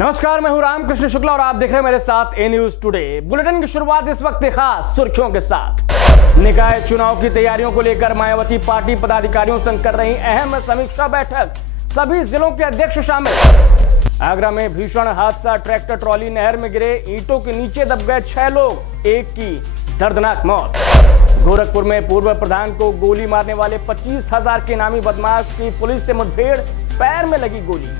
नमस्कार, मैं हूं रामकृष्ण शुक्ला और आप देख रहे हैं मेरे साथ ए न्यूज टुडे। बुलेटिन की शुरुआत इस वक्त खास सुर्खियों के साथ। निकाय चुनाव की तैयारियों को लेकर मायावती पार्टी पदाधिकारियों संग कर रही अहम समीक्षा बैठक, सभी जिलों के अध्यक्ष शामिल। आगरा में भीषण हादसा, ट्रैक्टर ट्रॉली नहर में गिरे, ईंटों के नीचे दब गए 6 लोग, एक की दर्दनाक मौत। गोरखपुर में पूर्व प्रधान को गोली मारने वाले 25,000 के इनामी बदमाश की पुलिस से मुठभेड़, पैर में लगी गोली।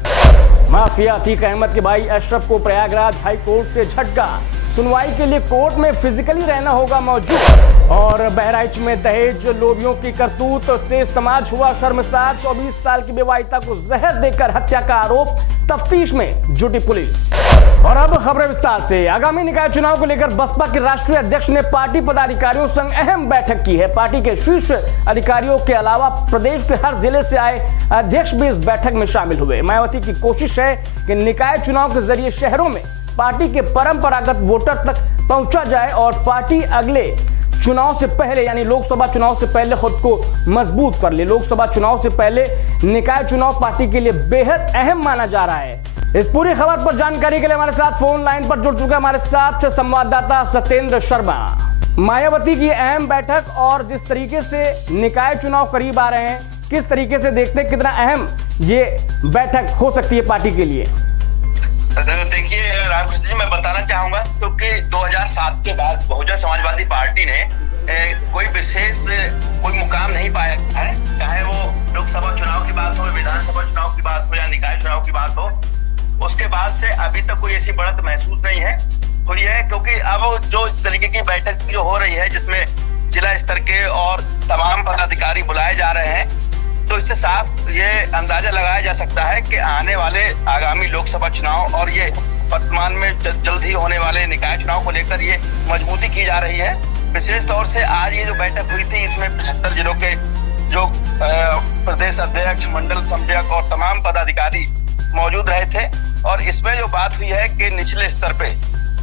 माफिया अतीक अहमद के भाई अशरफ को प्रयागराज हाई कोर्ट से झटका, सुनवाई के लिए कोर्ट में फिजिकली रहना होगा मौजूद। और बहराइच में दहेज लोभियों की करतूत से समाज हुआ शर्मसार, 24 साल की विवाहिता को जहर देकर हत्या का आरोप, तफ्तीश में जुटी पुलिस। और अब खबरें विस्तार से। आगामी निकाय चुनाव को लेकर बसपा के राष्ट्रीय अध्यक्ष ने पार्टी पदाधिकारियों संग अहम बैठक की है। पार्टी के शीर्ष अधिकारियों के अलावा प्रदेश के हर जिले से आए अध्यक्ष भी इस बैठक में शामिल हुए। मायावती की कोशिश है कि निकाय चुनाव के जरिए शहरों में पार्टी के परंपरागत वोटर तक पहुंचा जाए और पार्टी अगले चुनाव से पहले यानी लोकसभा चुनाव से पहले खुद को मजबूत कर ले। लोकसभा चुनाव से पहले निकाय चुनाव पार्टी के लिए बेहद अहम माना जा रहा है। इस पूरी खबर पर जानकारी के लिए हमारे साथ फोन लाइन पर जुड़ चुके हमारे साथ संवाददाता सत्येंद्र शर्मा। मायावती की अहम बैठक और जिस तरीके से निकाय चुनाव करीब आ रहे हैं, किस तरीके से देखते हैं कितना अहम ये बैठक हो सकती है पार्टी के लिए? देखिए रामकृष्ण जी, मैं बताना चाहूंगा क्योंकि 2007 के बाद बहुजन समाजवादी पार्टी ने कोई विशेष कोई मुकाम नहीं पाया है, चाहे वो लोकसभा चुनाव की बात हो, विधानसभा चुनाव की बात हो या निकाय चुनाव की बात हो। उसके बाद से अभी तक कोई ऐसी बढ़त महसूस नहीं है। तो ये है क्योंकि अब जो इस तरीके की बैठक जो हो रही है जिसमें जिला स्तर के और तमाम पदाधिकारी बुलाए जा रहे हैं, तो इससे साफ ये अंदाजा लगाया जा सकता है कि आने वाले आगामी लोकसभा चुनाव और ये वर्तमान में जल्द ही होने वाले निकाय चुनाव को लेकर ये मजबूती की जा रही है। विशेष तौर से आज ये जो बैठक हुई थी, इसमें 75 जिलों के जो प्रदेश अध्यक्ष, मंडल समन्वयक और तमाम पदाधिकारी मौजूद रहे थे। और इसमें जो बात हुई है कि निचले स्तर पे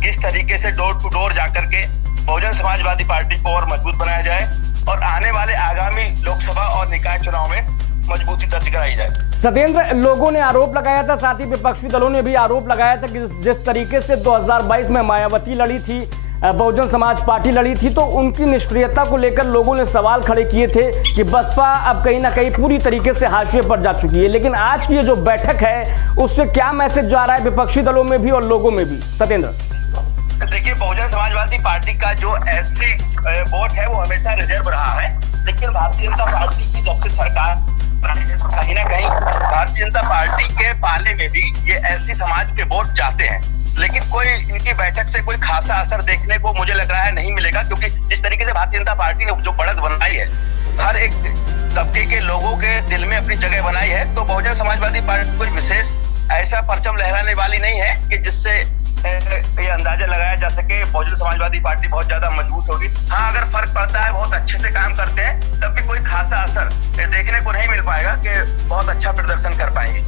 किस तरीके से डोर टू डोर जाकर के बहुजन समाजवादी पार्टी को और मजबूत बनाया जाए और आने वाले आगामी लोकसभा और निकाय चुनाव में मजबूती दर्ज कराई जाए। सत्येंद्र, लोगों ने आरोप लगाया था, साथ ही विपक्षी दलों ने भी आरोप लगाया था कि जिस तरीके से 2022 में मायावती लड़ी थी, बहुजन समाज पार्टी लड़ी थी, तो उनकी निष्क्रियता को लेकर लोगों ने सवाल खड़े किए थे कि बसपा अब कहीं ना कहीं पूरी तरीके से हाशिए पर जा चुकी है। लेकिन आज की ये जो बैठक है उससे क्या मैसेज जा रहा है विपक्षी दलों में भी और लोगों में भी? सत्येंद्र, देखिए, बहुजन समाजवादी पार्टी का जो एससी वोट है वो हमेशा रिजर्व रहा है, लेकिन भारतीय जनता पार्टी की जब से सरकार कहीं ना कहीं भारतीय जनता पार्टी के पाले में भी ये एससी समाज के वोट जाते हैं, लेकिन कोई इनकी बैठक से कोई खासा असर देखने को मुझे लग रहा है नहीं मिलेगा। क्योंकि जिस तरीके से भारतीय जनता पार्टी ने जो बढ़त बनाई है, हर एक तबके के लोगों के दिल में अपनी जगह बनाई है, तो बहुजन समाजवादी पार्टी कोई विशेष ऐसा परचम लहराने वाली नहीं है कि जिससे ये अंदाजा लगाया जा सके बहुजन समाजवादी पार्टी बहुत ज्यादा मजबूत होगी। हाँ, अगर फर्क पड़ता है, बहुत अच्छे से काम करते हैं, तब भी कोई खासा असर देखने को नहीं मिल पाएगा कि बहुत अच्छा प्रदर्शन कर पाएंगे।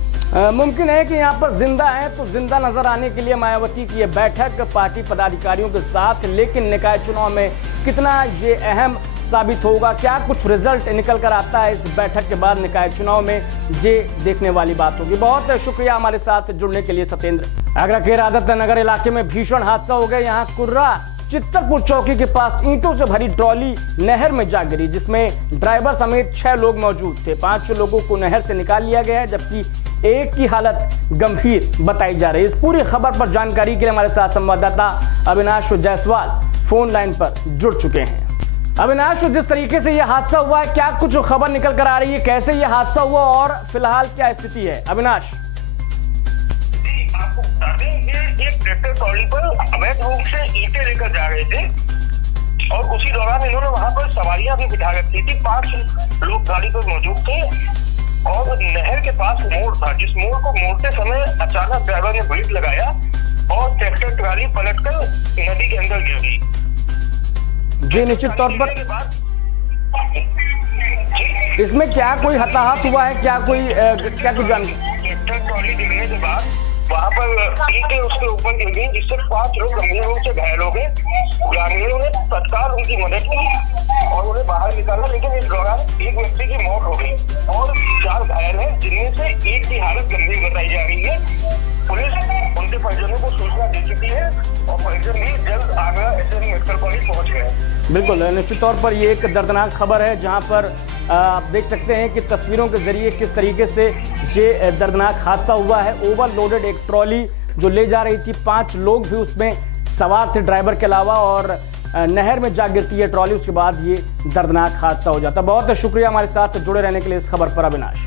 मुमकिन है कि यहाँ पर जिंदा है तो जिंदा नजर आने के लिए मायावती की यह बैठक पार्टी पदाधिकारियों के साथ, लेकिन निकाय चुनाव में कितना ये अहम साबित होगा, क्या कुछ रिजल्ट निकल कर आता है इस बैठक के बाद निकाय चुनाव में, ये देखने वाली बात होगी। बहुत शुक्रिया हमारे साथ जुड़ने के लिए सत्येंद्र। आगरा के राधत नगर इलाके में भीषण हादसा हो गया। यहाँ कुर्रा चित्तरपुर चौकी के पास ईंटों से भरी ट्रॉली नहर में जा गिरी, जिसमें ड्राइवर समेत 6 लोग मौजूद थे। 5 लोगों को नहर से निकाल लिया गया है, जबकि एक की हालत गंभीर बताई जा रही है। इस पूरी खबर पर जानकारी के लिए हमारे साथ संवाददाता अविनाश जायसवाल फोन लाइन पर जुड़ चुके हैं। अविनाश, जिस तरीके से यह हादसा हुआ है, क्या कुछ खबर निकल कर आ रही है, कैसे यह हादसा हुआ और फिलहाल क्या स्थिति है? अविनाश, आपको बता दें, एक ट्रैक्टर ट्रॉली पर अवैध रूप से ईंटें लेकर जा रहे थे और उसी दौरान इन्होंने वहां पर सवारियां भी बिठा रखी थी। 5 लोग गाड़ी पर मौजूद थे और नहर के पास मोड़ था, जिस मोड़ को मोड़ते समय अचानक ड्राइवर ने ब्रेक लगाया और ट्रैक्टर ट्रॉली पलटकर नदी के अंदर गिर गई। जी, निश्चित तौर पर इसमें क्या कोई हताहत हुआ है, क्या कुछ जानकारी? ट्रैक्टर ट्रॉली गिरने के बाद वहाँ पर ईंटें उसके ऊपर गिर गई, जिससे 5 लोग गंभीर रूप से घायल हो गए। ग्रामीणों ने तत्काल उनकी मदद की और उन्हें बाहर निकाला, लेकिन इस दौरान एक व्यक्ति की मौत हो गई और 4 घायल हैं, जिनमें से एक की हालत गंभीर बताई जा रही है। पुलिस उनके परिजनों को सूचना दे चुकी है और परिजन भी जल्द आगरा एसएसपी मेडिकल कॉलेज पहुंच गए। बिल्कुल, निश्चित तौर पर ये एक दर्दनाक खबर है, जहां पर आप देख सकते हैं कि तस्वीरों के जरिए किस तरीके से ये दर्दनाक हादसा हुआ है। ओवरलोडेड एक ट्रॉली जो ले जा रही थी, 5 लोग भी उसमें सवार थे ड्राइवर के अलावा, और नहर में जा गिरती है ट्रॉली। उसके बाद ये दर्दनाक हादसा हो जाता है। बहुत शुक्रिया हमारे साथ जुड़े रहने के लिए इस खबर पर अविनाश।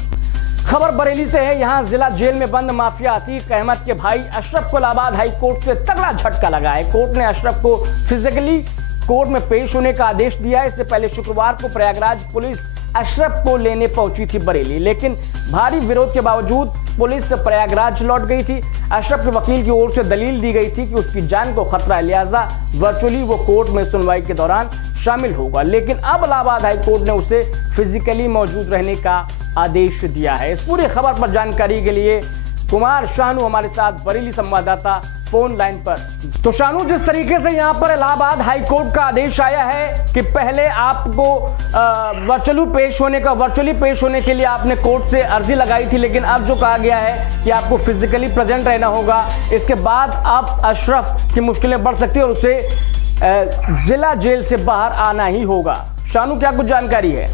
खबर बरेली से है। यहां जिला जेल में बंद माफिया अतीक अहमद के भाई अशरफ को इलाहाबाद हाई कोर्ट से तगड़ा झटका लगा है। कोर्ट ने अशरफ को फिजिकली कोर्ट में पेश होने का आदेश दिया है। इससे पहले शुक्रवार को प्रयागराज पुलिस अशरफ को लेने पहुंची थी बरेली, लेकिन भारी विरोध के बावजूद पुलिस प्रयागराज लौट गई थी। अशरफ के वकील की ओर से दलील दी गई थी कि उसकी जान को खतरा है, लिहाजा वर्चुअली वो कोर्ट में सुनवाई के दौरान शामिल होगा। लेकिन अब इलाहाबाद हाई कोर्ट ने उसे फिजिकली मौजूद रहने का आदेश दिया है। इस पूरी खबर पर जानकारी के लिए कुमार शानू हमारे साथ बरेली संवाददाता फोन लाइन पर। तो शानू, जिस तरीके से यहाँ पर इलाहाबाद हाई कोर्ट का आदेश आया है कि पहले आपको वर्चुअली पेश होने के लिए आपने कोर्ट से अर्जी लगाई थी, लेकिन अब जो कहा गया है कि आपको फिजिकली प्रेजेंट रहना होगा, इसके बाद अब अशरफ की मुश्किलें बढ़ सकती है और उसे जिला जेल से बाहर आना ही होगा। शानू, क्या कुछ जानकारी है?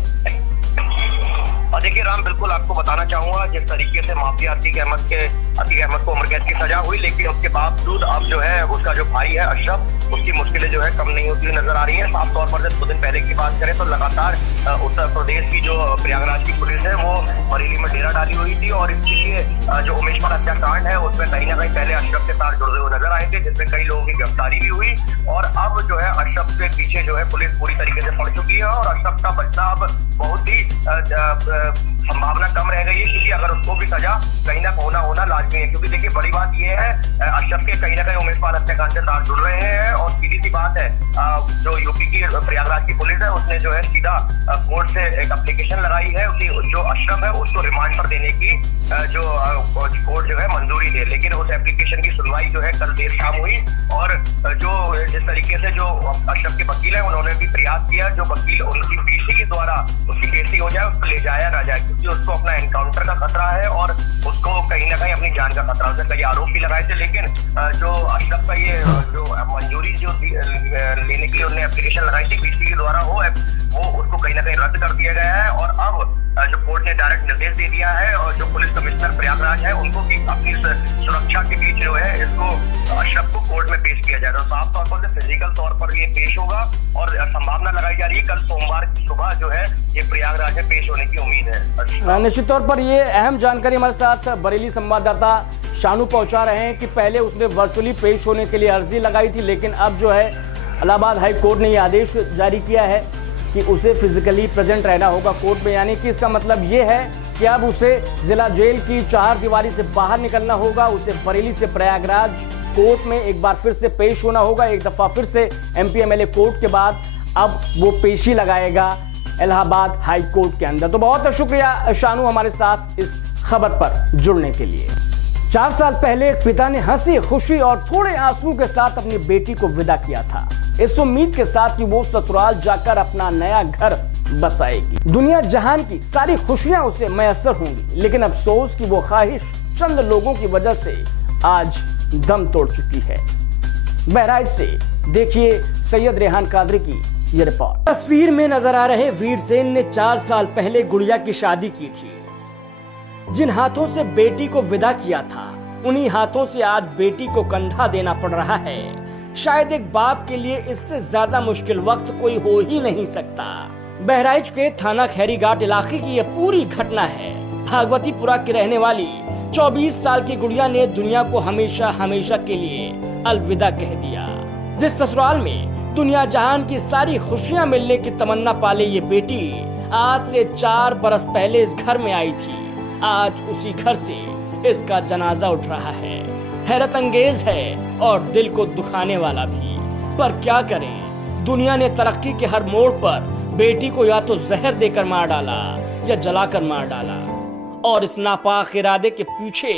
देखिए राम, बिल्कुल आपको बताना चाहूंगा, जिस तरीके से माफिया अतीक अहमद को उम्र कैद की सजा हुई, लेकिन उसके बावजूद अब जो है उसका जो भाई है अशरफ, उसकी मुश्किलें जो है कम नहीं होती हुई नजर आ रही है। साफ तौर पर जब 2 दिन पहले की बात करें तो लगातार उत्तर प्रदेश की जो प्रयागराज की पुलिस है वो बरेली में डेरा डाली हुई थी, और इसके लिए जो उमेश पर हत्याकांड है उसमें कहीं ना कहीं पहले अशरफ के साथ जुड़े हुए नजर आए थे, जिसमें कई लोगों की गिरफ्तारी भी हुई। और अब जो है अशरफ के पीछे जो है पुलिस पूरी तरीके से पड़ चुकी है, और अशरफ का बचना अब बहुत ही संभावना कम रह गई है, क्योंकि अगर उसको भी सजा कहीं ना होना लाजमी है। क्योंकि देखिए बड़ी बात यह है, अशरफ के कहीं ना कहीं उमेश पाल हत्याकांड के साथ जुड़ रहे हैं, और सीधी सी बात है, जो यूपी की प्रयागराज की पुलिस है उसने जो है सीधा कोर्ट से एक एप्लीकेशन लगाई है कि जो अशरफ है उसको रिमांड पर देने की जो कोर्ट जो है मंजूरी दे। लेकिन उस एप्लीकेशन की सुनवाई जो है कल देर शाम हुई, और जो जिस तरीके से जो अशरफ के वकील है उन्होंने भी प्रयास किया, जो वकील उनकी पेशी के द्वारा उसकी पेशी हो जाए, उसको ले जाया ना जाए, क्योंकि उसको अपना एनकाउंटर का खतरा है और उसको कहीं ना कहीं अपनी जान का खतरा। उसने कई आरोप भी लगाए थे, लेकिन जो अशरफ का ये जो मंजूरी जो लेने के लिए उन्होंने एप्लीकेशन लगाई थी पेशी के द्वारा, वो उसको कहीं ना कहीं रद्द कर दिया गया है। और अब जो कोर्ट ने डायरेक्ट निर्देश दे दिया है, और जो पुलिस कमिश्नर प्रयागराज है उनको भी अपनी सुरक्षा के बीच जो है इसको अशरफ को कोर्ट में पेश किया जाएगा। साफ तौर पर फिजिकल तौर पर ये पेश होगा, और संभावना लगाई जा रही है कल सोमवार की सुबह जो है ये प्रयागराज में पेश होने की उम्मीद है। निश्चित तौर पर ये अहम जानकारी हमारे साथ बरेली संवाददाता शानू पहुंचा रहे हैं कि पहले उसने वर्चुअली पेश होने के लिए अर्जी लगाई थी, लेकिन अब जो है इलाहाबाद हाई कोर्ट ने ये आदेश जारी किया है कि उसे फिजिकली प्रेजेंट रहना होगा कोर्ट में। यानी कि इसका मतलब ये है कि अब उसे जिला जेल की 4 दीवारी से बाहर निकलना होगा, उसे बरेली से प्रयागराज कोर्ट में एक बार फिर से पेश होना होगा। एक दफा फिर से MP MLA कोर्ट के बाद अब वो पेशी लगाएगा इलाहाबाद हाई कोर्ट के अंदर। तो बहुत शुक्रिया शानू हमारे साथ इस खबर पर जुड़ने के लिए। 4 साल पहले एक पिता ने हंसी खुशी और थोड़े आंसू के साथ अपनी बेटी को विदा किया था, इस उम्मीद के साथ कि वो ससुराल जाकर अपना नया घर बसाएगी। दुनिया जहान की सारी खुशियां उसे मैसर होंगी, लेकिन अफसोस कि वो ख्वाहिश चंद लोगों की वजह से आज दम तोड़ चुकी है। बहराइच से देखिए सैयद रेहान कादरी की ये रिपोर्ट। तस्वीर में नजर आ रहे वीर सेन ने 4 साल पहले गुड़िया की शादी की थी। जिन हाथों से बेटी को विदा किया था, उन्हीं हाथों से आज बेटी को कंधा देना पड़ रहा है। शायद एक बाप के लिए इससे ज्यादा मुश्किल वक्त कोई हो ही नहीं सकता। बहराइच के थाना खैरीघाट इलाके की यह पूरी घटना है। भागवतीपुरा की रहने वाली 24 साल की गुड़िया ने दुनिया को हमेशा हमेशा के लिए अलविदा कह दिया। जिस ससुराल में दुनिया जहान की सारी खुशियां मिलने की तमन्ना पाले ये बेटी आज से 4 बरस पहले इस घर में आई थी, आज उसी घर से इसका जनाजा उठ रहा है। हैरत अंगेज है और दिल को दुखाने वाला भी। पर क्या करें, दुनिया ने तरक्की के हर मोड़ पर बेटी को या तो जहर देकर मार डाला या जलाकर मार डाला, और इस नापाक इरादे के पीछे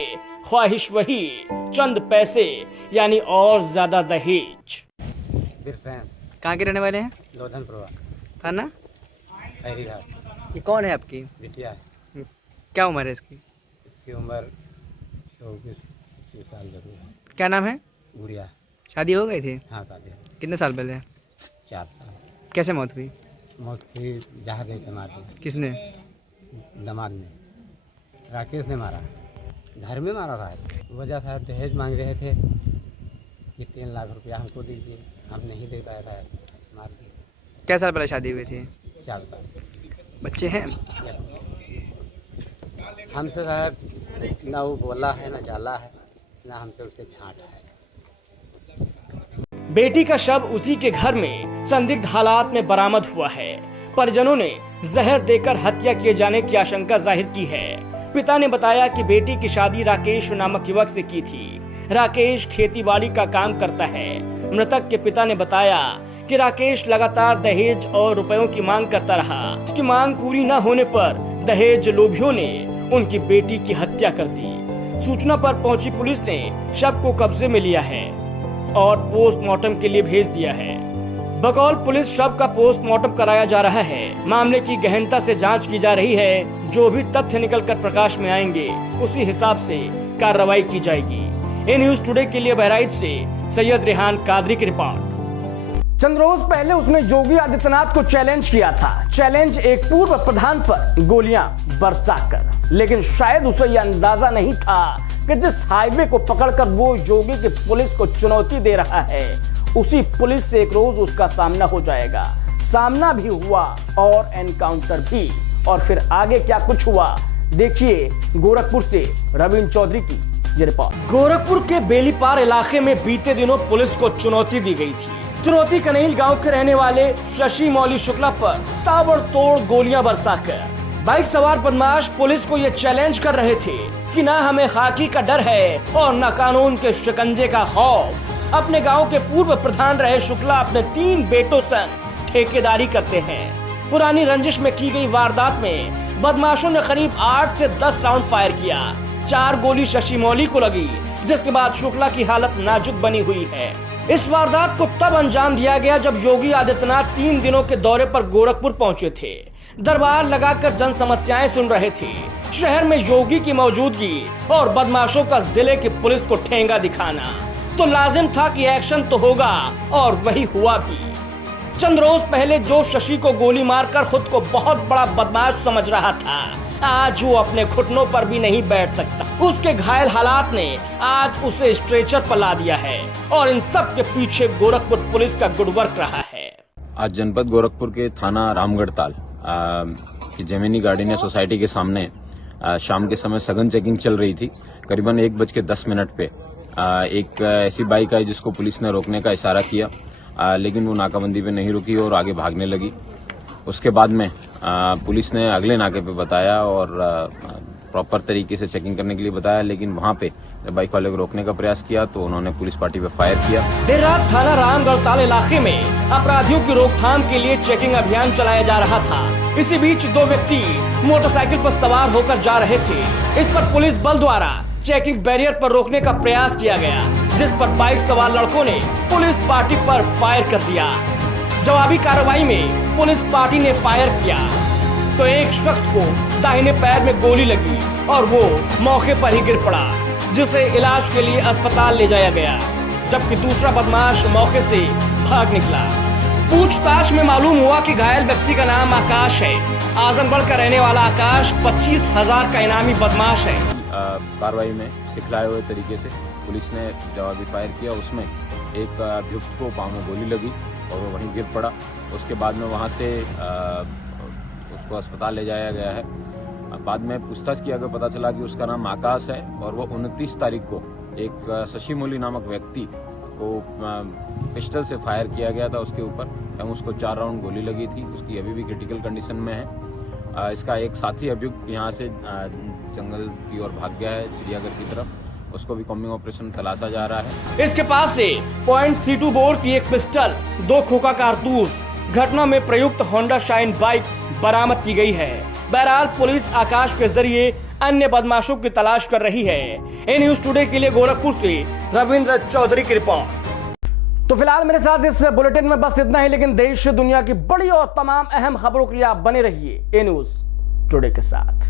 ख्वाहिश वही चंद पैसे यानी और ज्यादा दहेज। कहाँ के रहने वाले हैं? लोधनपुरा थाना खैरीघाट। ये कौन है आपकी? बिटिया है, क्या उम्र है इसकी? इसकी उम्र 24 साल जरूर है। क्या नाम है? गुड़िया। शादी हो गई थी? हाँ शादी है। कितने साल पहले? 4 साल। कैसे मौत हुई? मौत की जहाँ दे के मार दी। किसने? दामाद ने, राकेश ने मारा। घर में मारा था। वजह था दहेज मांग रहे थे कि 3 लाख रुपया हमको दीजिए, हम नहीं दे पाया था, मार दिए। क्या साल पहले शादी हुई थी? 4 साल। बच्चे हैं? हमसे साहब ना वो बोला है ना जाला है, ना हमसे उसे छांट है। बेटी का शव उसी के घर में संदिग्ध हालात में बरामद हुआ है। परिजनों ने जहर देकर हत्या किए जाने की आशंका जाहिर की है। पिता ने बताया कि बेटी की शादी राकेश नामक युवक से की थी। राकेश खेतीबाड़ी का काम करता है। मृतक के पिता ने बताया कि राकेश लगातार दहेज और रुपयों की मांग करता रहा। उसकी मांग पूरी न होने पर दहेज लोभियों ने उनकी बेटी की हत्या कर दी। सूचना पर पहुंची पुलिस ने शव को कब्जे में लिया है और पोस्टमार्टम के लिए भेज दिया है। बकौल पुलिस शव का पोस्टमार्टम कराया जा रहा है। मामले की गहनता से जांच की जा रही है। जो भी तथ्य निकलकर प्रकाश में आएंगे उसी हिसाब से कार्रवाई की जाएगी। ए न्यूज़ टुडे के लिए बहराइच से सैयद रेहान कादरी की रिपोर्ट। चंद रोज पहले उसने योगी आदित्यनाथ को चैलेंज किया था। चैलेंज एक पूर्व प्रधान पर गोलियां बरसाकर, लेकिन शायद उसे यह अंदाजा नहीं था कि जिस हाईवे को पकड़कर वो योगी की पुलिस को चुनौती दे रहा है, उसी पुलिस से एक रोज उसका सामना हो जाएगा। सामना भी हुआ और एनकाउंटर भी। और फिर आगे क्या कुछ हुआ, देखिए गोरखपुर से रविंद्र चौधरी की ये रिपोर्ट। गोरखपुर के बेलीपार इलाके में बीते दिनों पुलिस को चुनौती दी गई थी। चुनौती कनैल गांव के रहने वाले शशि मौली शुक्ला पर ताबड़तोड़ गोलियां बरसाकर बाइक सवार बदमाश पुलिस को ये चैलेंज कर रहे थे कि ना हमें खाकी का डर है और न कानून के शिकंजे का खौफ। अपने गांव के पूर्व प्रधान रहे शुक्ला अपने 3 बेटों संग ठेकेदारी करते हैं। पुरानी रंजिश में की गई वारदात में बदमाशों ने करीब 8 से 10 राउंड फायर किया। 4 गोली शशि मौली को लगी, जिसके बाद शुक्ला की हालत नाजुक बनी हुई है। इस वारदात को तब अंजाम दिया गया जब योगी आदित्यनाथ 3 दिनों के दौरे पर गोरखपुर पहुंचे थे। दरबार लगाकर जन समस्याएं सुन रहे थे। शहर में योगी की मौजूदगी और बदमाशों का जिले की पुलिस को ठेंगा दिखाना तो लाजिम था कि एक्शन तो होगा, और वही हुआ भी। चंद रोज पहले जो शशि को गोली मारकर खुद को बहुत बड़ा बदमाश समझ रहा था, आज वो अपने घुटनों पर भी नहीं बैठ सकता। उसके घायल हालात ने आज उसे स्ट्रेचर पर ला दिया है और इन सब के पीछे गोरखपुर पुलिस का गुड वर्क रहा है। आज जनपद गोरखपुर के थाना रामगढ़ ताल की जमीनी गार्डनिया सोसाइटी के सामने शाम के समय सघन चेकिंग चल रही थी। करीबन 1:10 पे एक ऐसी बाइक आई जिसको पुलिस ने रोकने का इशारा किया, लेकिन वो नाकाबंदी पे नहीं रुकी और आगे भागने लगी। उसके बाद में पुलिस ने अगले नाके पे बताया और प्रॉपर तरीके से चेकिंग करने के लिए बताया, लेकिन वहां पे बाइक वाले को रोकने का प्रयास किया तो उन्होंने पुलिस पार्टी पे फायर किया। देर रात थाना रामगढ़ ताल इलाके में अपराधियों की रोकथाम के लिए चेकिंग अभियान चलाया जा रहा था। इसी बीच 2 व्यक्ति मोटरसाइकिल पर सवार होकर जा रहे थे। इस पर पुलिस बल द्वारा चेकिंग बैरियर पर रोकने का प्रयास किया गया, जिस पर बाइक सवार लड़कों ने पुलिस पार्टी पर फायर कर दिया। जवाबी कार्रवाई में पुलिस पार्टी ने फायर किया तो एक शख्स को दाहिने पैर में गोली लगी और वो मौके पर ही गिर पड़ा, जिसे इलाज के लिए अस्पताल ले जाया गया, जबकि दूसरा बदमाश मौके से भाग निकला। पूछताछ में मालूम हुआ कि घायल व्यक्ति का नाम आकाश है। आजमगढ़ का रहने वाला आकाश 25,000 का इनामी बदमाश है। कार्रवाई में सिखलाए हुए तरीके से पुलिस ने जवाबी फायर किया। उसमें एक अभियुक्त को पांव में गोली लगी और वो वहीं गिर पड़ा। उसके बाद में वहां से उसको अस्पताल ले जाया गया है। बाद में पूछताछ किया गया, पता चला कि उसका नाम आकाश है और वो 29 तारीख को एक शशि मौली नामक व्यक्ति को पिस्टल से फायर किया गया था उसके ऊपर एवं उसको 4 राउंड गोली लगी थी। उसकी अभी भी क्रिटिकल कंडीशन में है। इसका एक साथी अभियुक्त यहाँ से जंगल की ओर भाग गया है, चिड़ियाघर की तरफ। उसको भी कॉम्बिंग ऑपरेशन तलाशा जा रहा है। इसके पास से .32 बोर की एक पिस्टल, 2 खोखा कारतूस, घटना में प्रयुक्त होंडा शाइन बाइक बरामद की गई है। बहरहाल पुलिस आकाश के जरिए अन्य बदमाशों की तलाश कर रही है। ए न्यूज़ टुडे के लिए गोरखपुर से रविंद्र चौधरी की रिपोर्ट। तो फिलहाल मेरे साथ इस बुलेटिन में बस इतना ही, लेकिन देश दुनिया की बड़ी और तमाम अहम खबरों के लिए आप बने रहिए ए न्यूज़ टुडे के साथ।